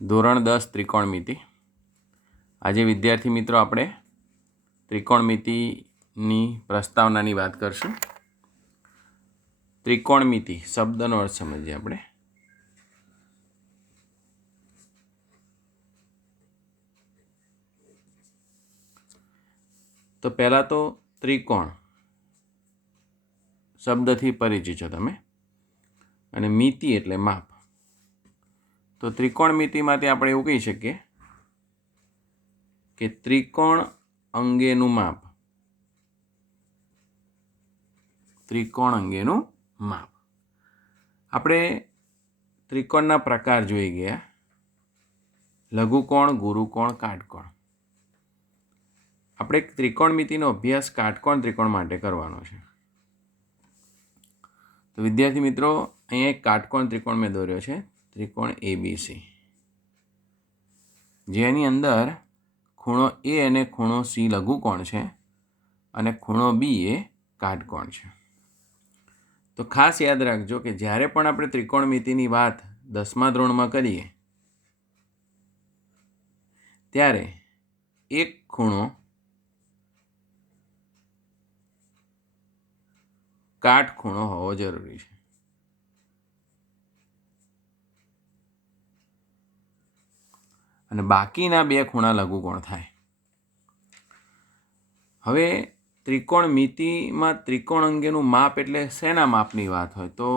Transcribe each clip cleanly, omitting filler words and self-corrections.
ધોરણ 10 ત્રિકોણમિતિ. આજે વિદ્યાર્થી મિત્રો આપણે ત્રિકોણમિતિની પ્રસ્તાવનાની વાત કરશું. ત્રિકોણમિતિ શબ્દનો અર્થ સમજીએ આપણે. તો પહેલાં તો ત્રિકોણ શબ્દથી પરિચિત છો તમે, અને મિતિ એટલે માપ. તો ત્રિકોણમિતિમાંથી આપણે એવું કહી શકીએ કે ત્રિકોણ અંગેનું માપ. ત્રિકોણ અંગેનું માપ. આપણે ત્રિકોણના પ્રકાર જોઈ ગયા: લઘુકોણ, ગુરુકોણ, કાટકોણ. આપણે ત્રિકોણમિતિનો અભ્યાસ કાટકોણ ત્રિકોણ માટે કરવાનો છે. તો વિદ્યાર્થી મિત્રો, અહીંયા એક કાટકોણ ત્રિકોણ મેં દોર્યો છે, ત્રિકોણ ABC, જેની અંદર ખૂણો A અને ખૂણો C લઘુકોણ છે અને ખૂણો B એ કાટકોણ છે. તો ખાસ યાદ રાખજો કે જ્યારે પણ આપણે ત્રિકોણમિતિની વાત 10મા ધોરણમાં કરીએ ત્યારે એક ખૂણો કાટખૂણો હોવો જરૂરી છે. અને બાકીના બે ખૂણા લઘુકોણ થાય. હવે ત્રિકોણમિતિમાં ત્રિકોણ અંગેનું માપ એટલે શેના માપની વાત હોય? તો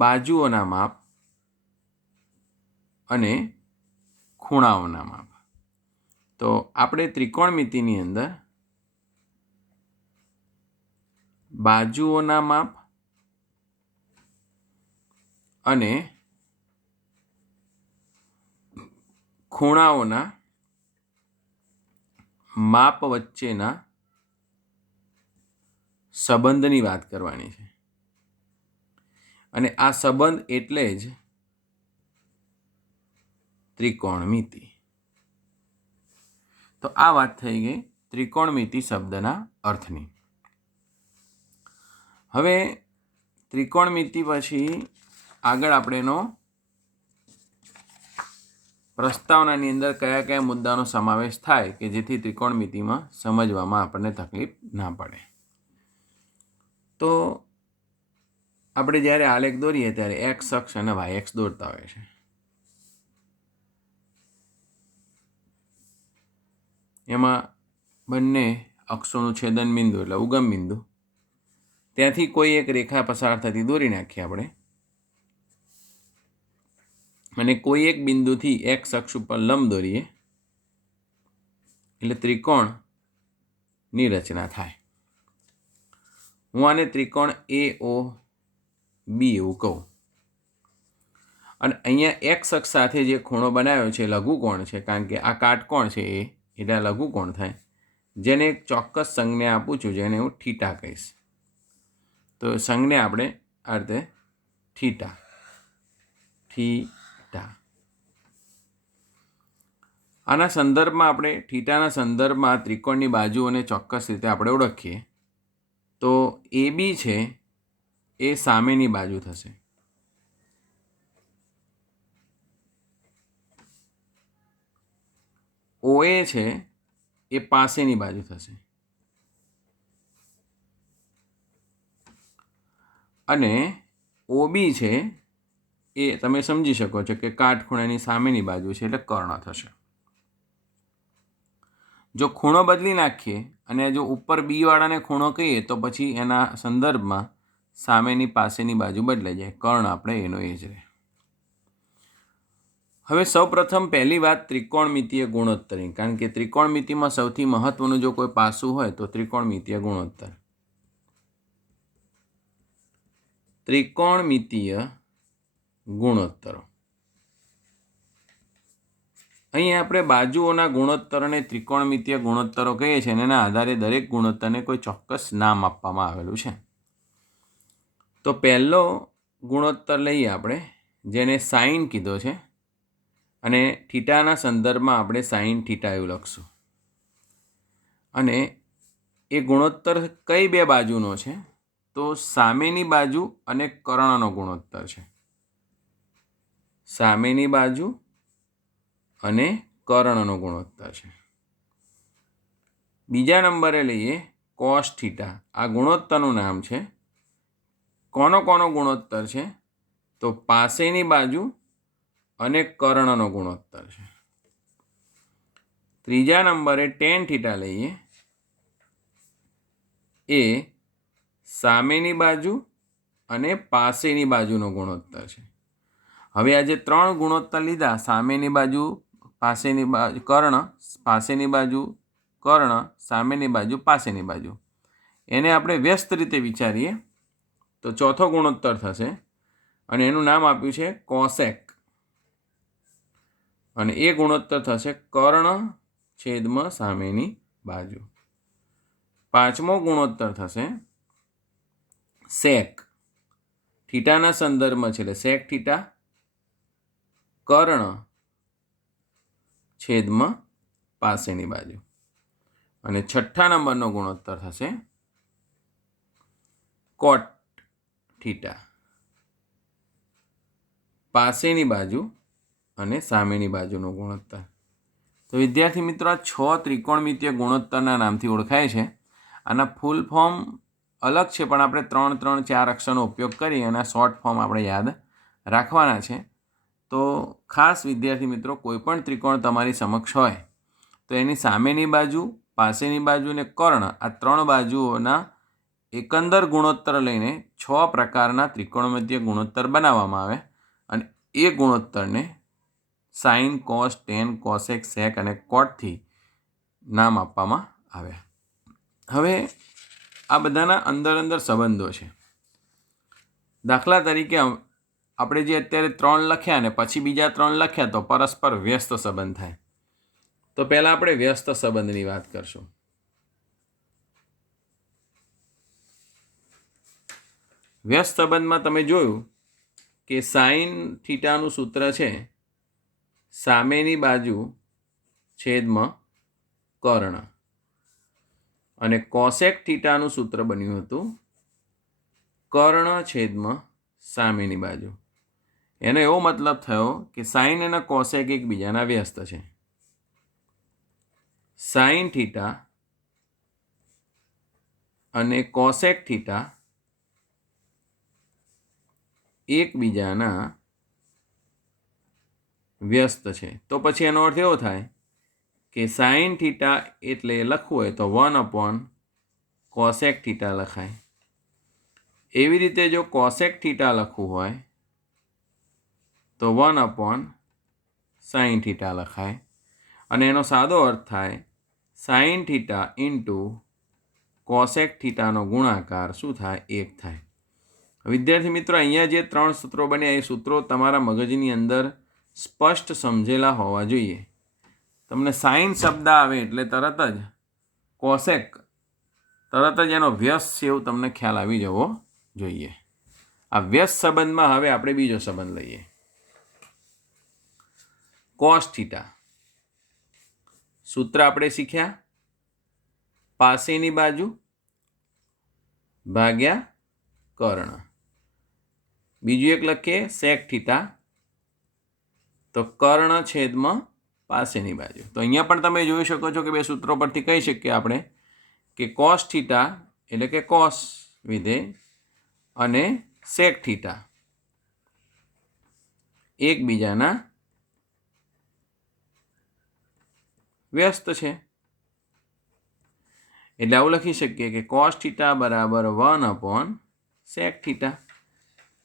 બાજુઓના માપ અને ખૂણાઓના માપ. તો આપણે ત્રિકોણમિતિની અંદર બાજુઓના માપ અને ખૂણાઓના માપ વચ્ચેના સંબંધની વાત કરવાની છે. અને આ સંબંધ એટલે જ ત્રિકોણમિતિ. તો આ વાત થઈ ગઈ ત્રિકોણમિતિ શબ્દના અર્થની. હવે ત્રિકોણમિતિ પછી આગળ આપણે એનો પ્રસ્તાવનાની અંદર કયા કયા મુદ્દાનો સમાવેશ થાય કે જેથી ત્રિકોણમિતિમાં સમજવામાં આપણને તકલીફ ના પડે. તો આપણે જ્યારે આલેખ દોરીએ ત્યારે એક્સ અક્ષ અને વાય અક્ષ દોરતા હોય છે. એમાં બંને અક્ષોનું છેદન બિંદુ એટલે ઉગમ બિંદુ, ત્યાંથી કોઈ એક રેખા પસાર થતી દોરી નાખીએ આપણે, અને કોઈ એક બિંદુથી એક્સ અક્ષ ઉપર લંબ દોરીએ એટલે ત્રિકોણની રચના થાય. હું આને ત્રિકોણ AOB એવું કહું. અને અહીંયા એક્સ અક્ષ સાથે જે ખૂણો બનાવ્યો છે લઘુકોણ છે, કારણ કે આ કાટકોણ છે એટલે લઘુકોણ થાય, જેને એક ચોક્કસ સંજ્ઞા આપું છું, જેને હું થીટા કહીશ. તો સંજ્ઞા આપણે આ રીતે થીટા. આના સંદર્ભમાં આપણે થીટાના સંદર્ભમાં ત્રિકોણની બાજુઓને ચોક્કસ રીતે આપણે ઓળખીએ. તો AB છે એ સામેની બાજુ થશે, OA છે એ પાસેની બાજુ થશે, અને OB છે એ તમે સમજી શકો છો કે કાટખૂણાની સામેની બાજુ છે એટલે કર્ણ થશે. જો ખૂણો બદલી નાખીએ અને જો ઉપર B વાળાને ખૂણો કહીએ તો પછી એના સંદર્ભમાં સામેની પાસેની બાજુ બદલાઈ જાય, કર્ણ આપણે એનો એ જ રહે. હવે સૌપ્રથમ પહેલી વાત ત્રિકોણમિતિય ગુણોત્તરની, કારણ કે ત્રિકોણમિતિમાં સૌથી મહત્વનું જો કોઈ પાસું હોય તો ત્રિકોણમિતિય ગુણોત્તર. ત્રિકોણમિતિય ગુણોત્તરો. અહીં આપણે બાજુઓના ગુણોત્તરોને ત્રિકોણમિતિય ગુણોત્તરો કહીએ છીએ, અને એના આધારે દરેક ગુણોત્તરને કોઈ ચોક્કસ નામ આપવામાં આવેલું છે. તો પહેલો ગુણોત્તર લઈએ આપણે, જેને સાઇન કીધો છે, અને થીટાના સંદર્ભમાં આપણે સાઇન થીટા એવું લખશું. અને એ ગુણોત્તર કઈ બે બાજુનો છે? તો સામેની બાજુ અને કર્ણનો ગુણોત્તર છે. સામેની બાજુ અને કર્ણનો ગુણોત્તર છે. બીજા નંબરે લઈએ કોસ થીટા. આ ગુણોત્તરનું નામ છે. કોનો ગુણોત્તર છે? તો પાસેની બાજુ અને કર્ણનો ગુણોત્તર છે. ત્રીજા નંબરે ટેન થીટા લઈએ. એ સામેની બાજુ અને પાસેની બાજુનો ગુણોત્તર છે. હવે આ જે ત્રણ ગુણોત્તર લીધા, સામેની બાજુ, પાસેની બાજુ કર્ણ, પાસેની બાજુ કર્ણ, સામેની બાજુ પાસેની બાજુ, એને આપણે વ્યસ્ત રીતે વિચારીએ તો ચોથો ગુણોત્તર થશે અને એનું નામ આપ્યું છે કોસેક. અને એ ગુણોત્તર થશે કર્ણ છેદમાં સામેની બાજુ. પાંચમો ગુણોત્તર થશે સેક. થીટાના સંદર્ભમાં છે એટલે સેક થીટા કર્ણ છેદમાં પાસેની બાજુ. અને છઠ્ઠા નંબરનો ગુણોત્તર થશે કોટ થીટા, પાસેની બાજુ અને સામેની બાજુનો ગુણોત્તર. તો વિદ્યાર્થી મિત્રો, આ 6 ત્રિકોણમિતીય ગુણોત્તરના નામથી ઓળખાય છે. આના ફૂલ ફોર્મ અલગ છે, પણ આપણે 3, 3, 4 અક્ષરનો ઉપયોગ કરી અને શોર્ટ ફોર્મ આપણે યાદ રાખવાના છે. તો ખાસ વિદ્યાર્થી મિત્રો, કોઈ પણ ત્રિકોણ તમારી સમક્ષ હોય તો એની સામેની બાજુ, પાસેની બાજુ અને કર્ણ, આ 3 બાજુઓના એકંદર ગુણોત્તર લઈને 6 પ્રકારના ત્રિકોણમિતીય ગુણોત્તર બનાવવામાં આવે અને એ ગુણોત્તરને સાઇન, કોસ, ટેન, કોસેક, સેક અને કોટથી નામ આપવામાં આવ્યા. હવે આ બધાના અંદર સંબંધો છે. દાખલા તરીકે આપણે જે અત્યારે 3 લખ્યા ને પછી બીજા 3 લખ્યા તો પરસ્પર વ્યસ્ત સંબંધ થાય. તો પહેલાં આપણે વ્યસ્ત સંબંધની વાત કરશું. વ્યસ્ત સંબંધમાં તમે જોયું કે સાઇન થીટાનું સૂત્ર છે સામેની બાજુ છેદમાં કર્ણ, અને કોસેક થીટાનું સૂત્ર બન્યું હતું કર્ણ છેદમાં સામેની બાજુ. એનો એવો મતલબ થયો કે સાઇન અને કોસેક એકબીજાના વ્યસ્ત છે. સાઇન થીટા અને કોસેક થીટા એકબીજાના વ્યસ્ત છે. તો પછી એનો અર્થ એવો થાય કે સાઇન થીટા એટલે લખવું હોય તો 1/કોસેક થીટા લખાય. એવી રીતે જો કોસેક થીટા લખવું હોય તો 1/સાઇન થીટા લખાય. અને એનો સાદો અર્થ થાય સાઇન થીટા ઇન્ટુ કોસેક થીટાનો ગુણાકાર શું થાય? 1 થાય. વિદ્યાર્થી મિત્રો, અહીંયા જે 3 સૂત્રો બન્યા એ સૂત્રો તમારા મગજની અંદર સ્પષ્ટ સમજેલા હોવા જોઈએ. તમને સાઇન શબ્દ આવે એટલે તરત જ કોસેક, તરત જ એનો વ્યસ્ત છે એવું તમને ખ્યાલ આવી જવો જોઈએ. આ વ્યસ્ત સંબંધમાં હવે આપણે બીજો સંબંધ લઈએ, કોસ થીટા. સૂત્ર આપણે શીખ્યા પાસેની બાજુ ભાગ્યા કર્ણ. બીજું એક લખીએ સેક થીટા, તો કર્ણ છેદમાં પાસેની બાજુ. તો અહીંયા પણ તમે જોઈ શકો છો કે બે સૂત્રો પરથી કહી શકીએ આપણે કે કોસ થીટા એટલે કે કોસ વિધેય અને સેક થીટા એકબીજાના વ્યસ્ત છે. એટલે આવું લખી શકીએ કે કોસ થીટા બરાબર 1/સેક થીટા,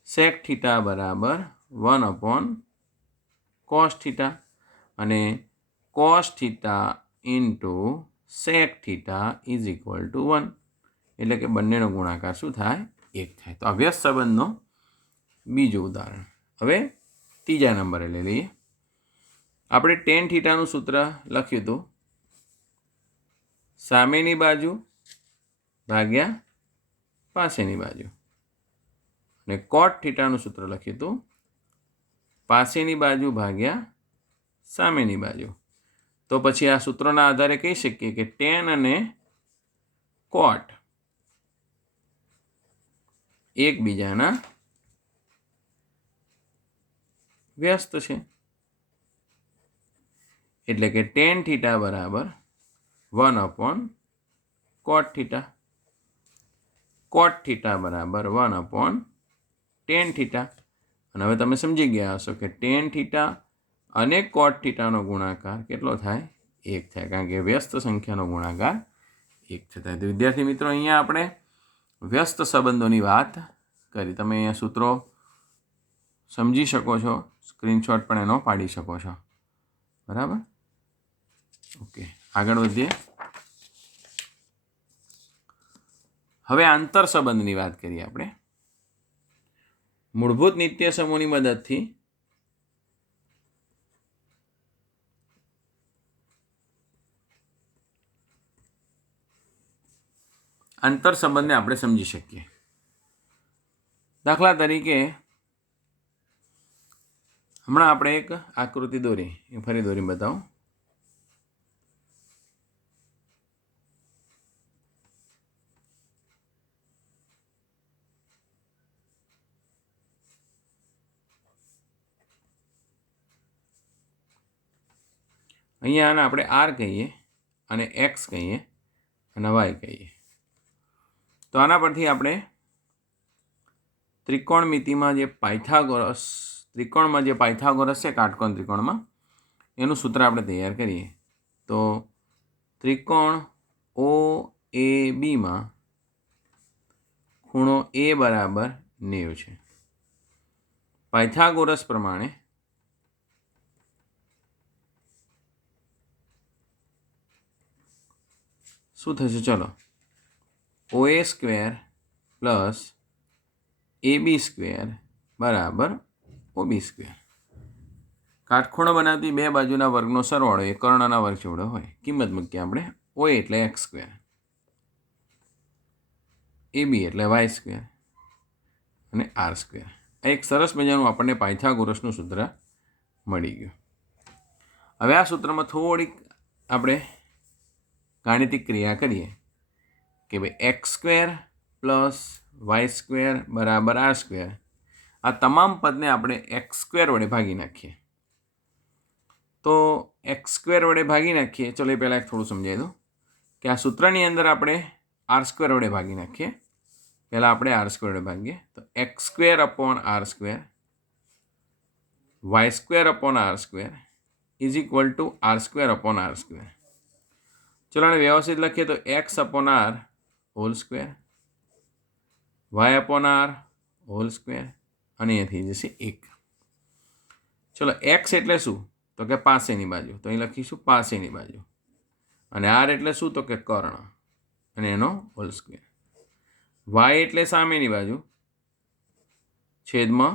સેક થીટા બરાબર 1/કોસ થીટા, અને cos theta into sec theta is equal to 1. એટલે કે બંનેનો ગુણાકાર શું થાય? 1 થાય. તો આ વ્યસ્ત સંબંધનો બીજું ઉદાહરણ. હવે ત્રીજા નંબરે લઈ લઈએ. આપણે ટેન થીટાનું સૂત્ર લખ્યું હતું સામેની બાજુ ભાગ્યા પાસેની બાજુ, અને કોટ થીટાનું સૂત્ર લખ્યું હતું પાસેની બાજુ ભાગ્યા સામેની બાજુ. તો પછી આ સૂત્રોના આધારે કહી શકીએ કે ટેન અને કોટ એકબીજાના વ્યસ્ત છે. એટલે કે ટેન થીટા બરાબર 1/cot થીટા. કોટ થીટા બરાબર 1/tan થીટા. અને હવે તમે સમજી ગયા હશો કે ટેન થીટા અને કોટ થીટાનો ગુણાકાર કેટલો થાય? 1 થાય, કારણ કે વ્યસ્ત સંખ્યાનો ગુણાકાર 1 થાય. તો વિદ્યાર્થી મિત્રો, અહીંયા આપણે વ્યસ્ત સંબંધોની વાત કરી. તમે અહીંયા સૂત્રો સમજી શકો છો, સ્ક્રીનશોટ પણ એનો પાડી શકો છો. બરાબર? ઓકે, આગળ વધીએ. હવે આંતર સંબંધની વાત કરીએ આપણે. મૂળભૂત નિત્ય સમૂહની મદદથી આંતર સંબંધને આપણે સમજી શકીએ. દાખલા તરીકે હમણાં આપણે એક આકૃતિ દોરી, ફરી દોરી બતાવું. અહીંયા આને આપણે આર કહીએ, અને એક્સ કહીએ, અને વાય કહીએ. તો આના પરથી આપણે ત્રિકોણમિતિમાં જે પાયથાગોરસ છે, કાટકોણ ત્રિકોણમાં, એનું સૂત્ર આપણે તૈયાર કરીએ. તો ત્રિકોણ ઓ એ બીમાં ખૂણો એ બરાબર 90 છે. પાયથાગોરસ પ્રમાણે શું થશે? ચલો, OA square plus AB square બરાબર OB સ્ક્વેર. કાટખૂણો બનાવતી બે બાજુના વર્ગનો સરવાળો એ કર્ણના વર્ગ જેવડો હોય. કિંમત મૂકીએ આપણે. OA એટલે એક્સ સ્ક્વેર, AB એટલે વાય સ્ક્વેર, અને આર સ્ક્વેર. આ એક સરસ મજાનું આપણને પાયથાગોરસનું સૂત્ર મળી ગયું. હવે આ સૂત્રમાં થોડીક આપણે ગાણિતિક ક્રિયા કરીએ કે ભાઈ x square plus y square બરાબર આર સ્ક્વેર. આ તમામ પદને આપણે એક્સ સ્ક્વેર વડે ભાગી નાખીએ. તો એક્સ સ્ક્વેર વડે ભાગી નાખીએ. ચલો, એ પહેલાં થોડું સમજાવી દઉં કે આ સૂત્રની અંદર આપણે આર સ્ક્વેર વડે ભાગી નાખીએ. પહેલાં આપણે આર સ્ક્વેર વડે ભાગીએ. તો x square upon r square y square upon r square is equal to r square upon r square. ચલો, આને વ્યવસ્થિત લખીએ તો x upon r whole square, y upon r whole square, અને અહીંયા થઈ જશે 1. ચલો, એક્સ એટલે શું? તો કે પાસેની બાજુ. તો અહીં લખીશું પાસેની બાજુ. અને આર એટલે શું? તો કે કર્ણ, અને એનો હોલ સ્ક્વેર. વાય એટલે સામેની બાજુ છેદમાં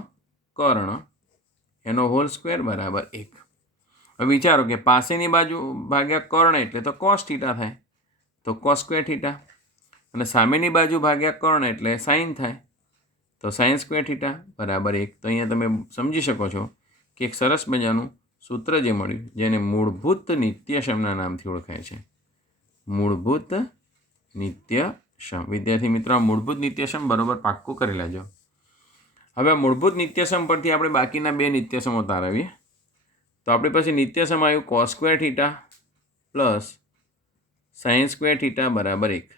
કર્ણ, એનો હોલ સ્ક્વેર બરાબર 1. હવે વિચારો કે પાસેની બાજુ ભાગ્યા કર્ણ એટલે તો કોસ થીટા થાય, તો કોસ સ્ક્વેર થીટા. અને સામેની બાજુ ભાગ્યા કર્ણ એટલે સાઇન થાય, તો સાઇન સ્ક્વેર થીટા બરાબર 1. તો અહીંયા તમે સમજી શકો છો કે એક સરસ મજાનું સૂત્ર જે મળ્યું, જેને મૂળભૂત નિત્યસમના નામથી ઓળખાય છે. મૂળભૂત નિત્યસમ. વિદ્યાર્થી મિત્રો, આ મૂળભૂત નિત્યસમ બરાબર પાક્કું કરી લેજો. હવે મૂળભૂત નિત્યસમ પરથી આપણે બાકીના બે નિત્યસમો તારવીએ. તો આપણી પાસે નિત્યસમ આવ્યું cos square theta plus sign square theta બરાબર 1.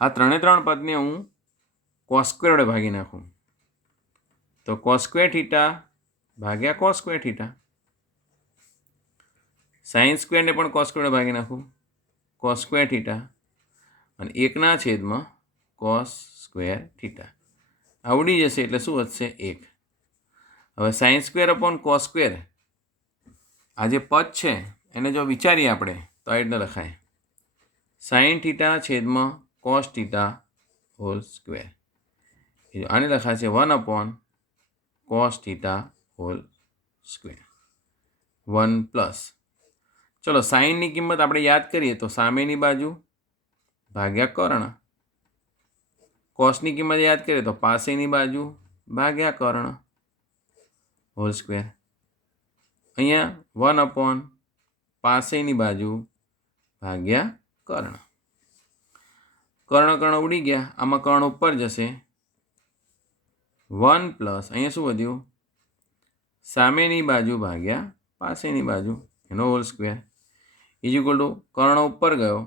આ ત્રણ પદને હું કોસ સ્ક્વેર વડે ભાગી નાખું તો કોસ સ્ક્વેર થીટા ભાગ્યા કોસ સ્ક્વેર થીટા. સાઇન સ્ક્વેરને પણ કોસ સ્ક્વેર વડે ભાગી નાખું, કોસ સ્ક્વેર થીટા, અને 1 છેદમાં કોસ સ્ક્વેર થીટા. આવડી જશે એટલે શું વધશે? 1. હવે sine square upon cos square, આ જે પદ છે એને જો વિચારીએ આપણે તો આ રીતે લખાય સાઇન થીટા છેદમાં કોસ થીટા હોલ સ્ક્વેર. આને લખાશે 1 cos theta whole square. 1 plus, ચલો સાઇનની કિંમત આપણે યાદ કરીએ તો સામેની બાજુ ભાગ્યા કર્ણ, કોસની કિંમત યાદ કરીએ તો પાસેની બાજુ ભાગ્યા કર્ણ હોલ સ્ક્વેર. અહીંયા 1 પાસેની બાજુ ભાગ્યા કર્ણ. કર્ણ ઉડી ગયા, આમાં કર્ણ ઉપર જશે. 1 પ્લસ અહીંયા શું વધ્યું? સામેની બાજુ ભાગ્યા પાસેની બાજુ એનો whole square is equal to કર્ણ ઉપર ગયો,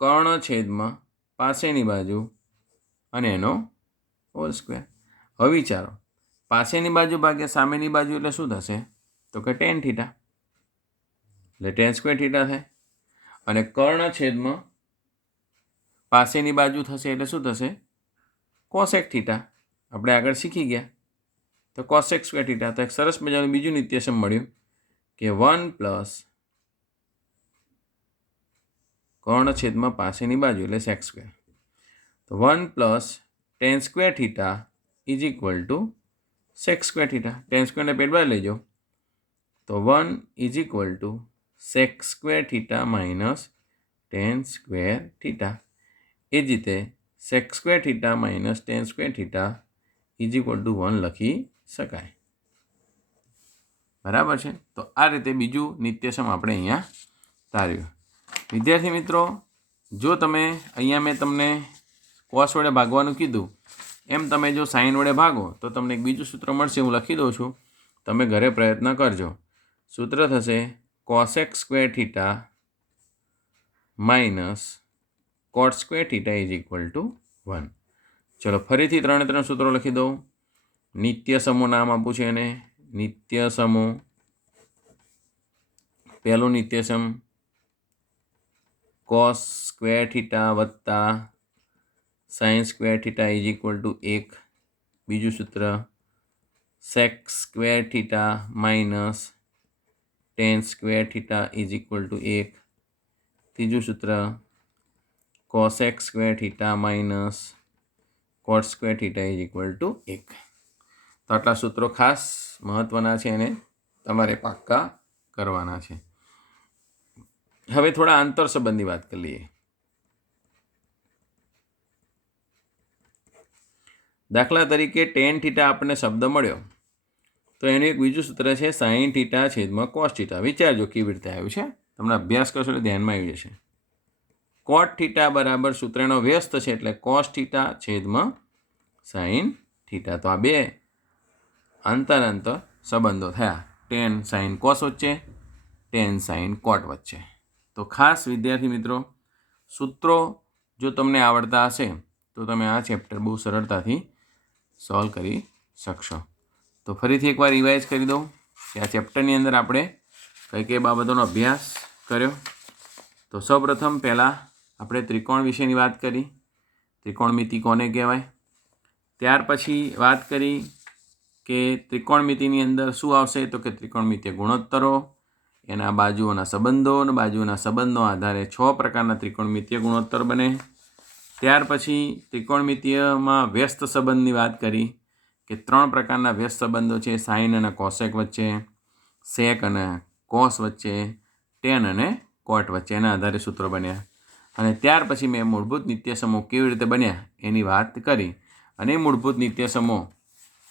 કર્ણ છેદમાં પાસેની બાજુ અને એનો હોલ સ્ક્વેર. હવે વિચારો, પાસેની બાજુ ભાગ્યા સામેની બાજુ એટલે શું થશે? તો કે ટેન થીટા, એટલે ટેન સ્ક્વેર થીટા થાય. અને કર્ણ છેદમાં પાસેની બાજુ થશે એટલે શું થશે? Cosec theta. આપણે આગળ શીખી ગયા તો કોસેક સ્ક્વેર થીટા. તો એક સરસ મજાનું બીજું નિત્યસમ મળ્યું કે 1 પ્લસ કર્ણ છેદમાં પાસેની બાજુ એટલે સેક સ્ક્વેર. તો 1 plus tan square theta is equal to sec square theta. Tan સ્ક્વેરને પેટ બાર લઈ જાઓ તો 1 is equal to sec square theta minus tan square theta. એ જ રીતે sec square theta minus tan square theta is equal to 1 લખી શકાય. બરાબર છે. તો આ રીતે બીજું નિત્યસમ આપણે અહીંયા તાર્યું. વિદ્યાર્થી મિત્રો, જો તમે અહીંયા મેં તમને કોસ વડે ભાગવાનું કીધું એમ તમે જો સાઇન વડે ભાગો તો તમને એક બીજું સૂત્ર મળશે. હું લખી દઉં છું, તમે ઘરે પ્રયત્ન કરજો. સૂત્ર થશે cosec square theta minus cot square theta is equal to 1. ચલો ફરીથી 3 સૂત્રો લખી દઉં. નિત્યસમો નામ આપું છે એને નિત્યસમો. પહેલું નિત્યસમ કોસ સ્ક્વેર થીટા વત્તા sine square theta is equal to 1. બીજું સૂત્ર sec square theta minus tan square theta is equal to 1. ત્રીજું સૂત્ર cosec square theta minus cot square theta is equal to 1. તો આટલા સૂત્રો ખાસ મહત્ત્વના છે અને તમારે પાક્કા કરવાના છે. હવે થોડા આંતર સંબંધની વાત કરી લઈએ. દાખલા તરીકે ટેન થીટા આપણને શબ્દ મળ્યો તો એનું એક બીજું સૂત્ર છે સાઇન થીટા છેદમાં કોસ થીટા. વિચારજો કેવી રીતે આવ્યું છે. તમને અભ્યાસ કરશો એટલે ધ્યાનમાં આવી જશે. કોટ થીટા બરાબર સૂત્રનો વ્યસ્ત છે એટલે કોસ થીટા છેદમાં સાઇન થીટા. તો આ બે અંતર સંબંધો થયા. ટેન સાઇન કોસ વચ્ચે, ટેન સાઇન કોટ વચ્ચે. તો ખાસ વિદ્યાર્થી મિત્રો, સૂત્રો જો તમને આવડતા હશે તો તમે આ ચેપ્ટર બહુ સરળતાથી સોલ્વ કરી શકશો. તો ફરીથી એકવાર રિવાઇઝ કરી દઉં કે આ ચેપ્ટરની અંદર આપણે કઈ કઈ બાબતોનો અભ્યાસ કર્યો. તો સૌપ્રથમ પહેલાં આપણે ત્રિકોણ વિશેની વાત કરી, ત્રિકોણમિતિ કોને કહેવાય. ત્યાર પછી વાત કરી કે ત્રિકોણમિતિની અંદર શું આવશે તો કે ત્રિકોણમિતિય ગુણોત્તરો, એના બાજુઓના સંબંધો અને બાજુઓના સંબંધો આધારે 6 પ્રકારના ત્રિકોણમિતિય ગુણોત્તર બને. ત્યાર પછી ત્રિકોણમિતિયમાં વ્યસ્ત સંબંધની વાત કરી કે 3 પ્રકારના વ્યસ્ત સંબંધો છે, સાઇન અને કોસેક વચ્ચે, સેક અને કોસ વચ્ચે, ટેન અને કોટ વચ્ચે. એના આધારે સૂત્રો બન્યા. અને ત્યાર પછી મેં મૂળભૂત નિત્યસમો કેવી રીતે બન્યા એની વાત કરી. અને મૂળભૂત નિત્યસમો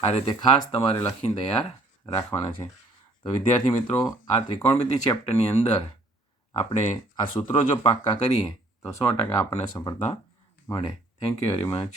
આ રીતે ખાસ તમારે લખીને તૈયાર રાખવાના છે. તો વિદ્યાર્થી મિત્રો, આ ત્રિકોણમિતિ ચેપ્ટરની અંદર આપણે આ સૂત્રો જો પાક્કા કરીએ તો 100% આપણને સફળતા મળે. Thank you very much.